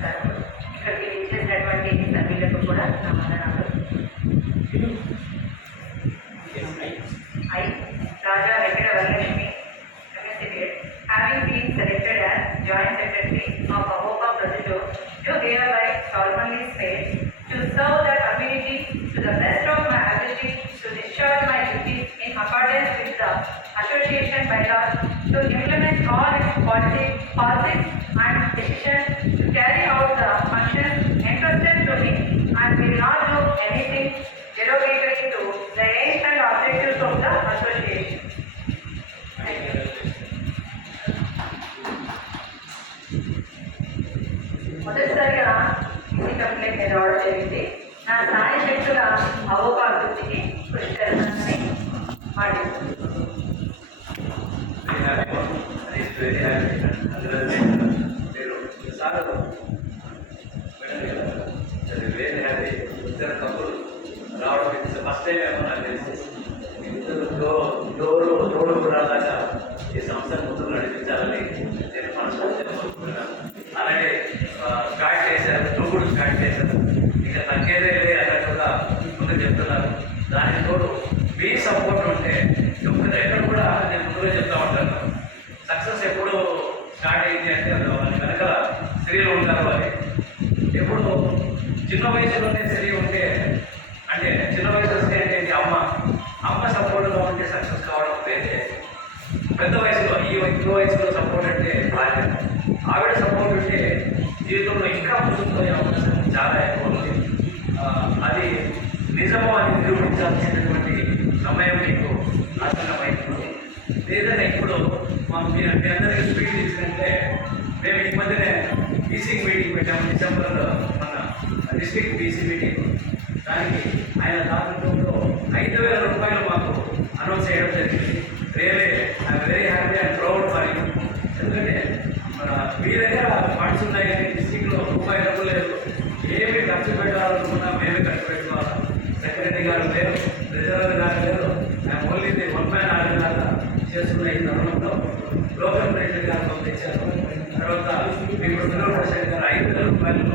నమస్కారం ఇక్కడికి చేసినటువంటి సభ్యులకు కూడా నా వందనాలు I, Raja Venkata Varalakshmi, MSCPS, having been selected as Joint Secretary of Ahopa Protocol, do hereby solemnly swear to serve the community to the best of my ability to discharge my duties in accordance with the association bylaws, to implement all its policies, policies and decisions మొదటిసారిగా ఈ complaint మీద రావడం జరిగింది నా సాయ శక్తుల అవగాహనకి కృషి చేస్తానని మాట్లాడుతున్నాను very happy and it's very happy అందులో మీరు సార్లు వెరీ హ్యాపీ ఇద్దరు కప్పులు రావడం ఇట్స్ ఫస్ట్ టైం ఏమో నాకు తెలిసి ఇద్దరు డో రోడ్డు కూడా ఈ సంస్థను ముందుకు నడిపించాలని నేను మనస్ఫూర్తిగా కోరుకుంటున్నాను అలాగే స్టార్ట్ చేశారు నువ్వు కూడా స్టార్ట్ చేశారు ఇంకా తగ్గేదే లే అన్నట్టుగా ముందు చెప్తున్నారు దానికి తోడు మీ సపోర్ట్ ఉంటే ఒక్క ఎక్కడ కూడా నేను ముందుగా చెప్తా ఉంటాను సక్సెస్ ఎప్పుడు స్టార్ట్ అయింది అంటే వాళ్ళ వెనక స్త్రీలు ఉంటారు అది ఎప్పుడు చిన్న వయసులోనే స్త్రీ ఉంటే అంటే చిన్న వయసు వస్తే అయితే పెద్ద వయసులో ఈ వయ- వయసులో సపోర్ట్ అంటే భార్య. ఆవిడ సపోర్ట్ ఉంటే జీవితంలో ఇంకా ముందుకు అవకాశం చాలా ఎక్కువ ఉంది. అది నిజమో అని నిరూపించాల్సినటువంటి సమయం మీకు ఆసన్నమైంది లేదంటే ఇప్పుడు మా మీ మీ అందరికీ స్పీడ్ ఇచ్చినట్టే మేము ఈ మధ్యనే బీసీ మీటింగ్ పెట్టాము డిసెంబర్లో మన డిస్ట్రిక్ట్ బీసీ మీటింగ్ దానికి ఆయన దాతృత్వంలో ఐదు వేల రూపాయలు మాకు అనౌన్స్ చేయడం జరిగింది. మీ దగ్గర ఫండ్స్ ఉన్నాయి కానీ డిస్ట్రిక్ట్లో రూపాయి డబ్బు లేదు ఏమి ఖర్చు పెట్టాలనుకున్నా మేమే ఖర్చు పెట్టుకోవాలి? సెక్రటరీ గారు లేరు ట్రెజరర్ గారు లేరు. I'm only the one man order లాగా చేస్తున్న ఈ తరుణంలో లోకల్ ప్రెసిడెంట్ గారు పంపించారు. తర్వాత ఇప్పుడు సునీల్ గారు ఐదు వేల రూపాయలు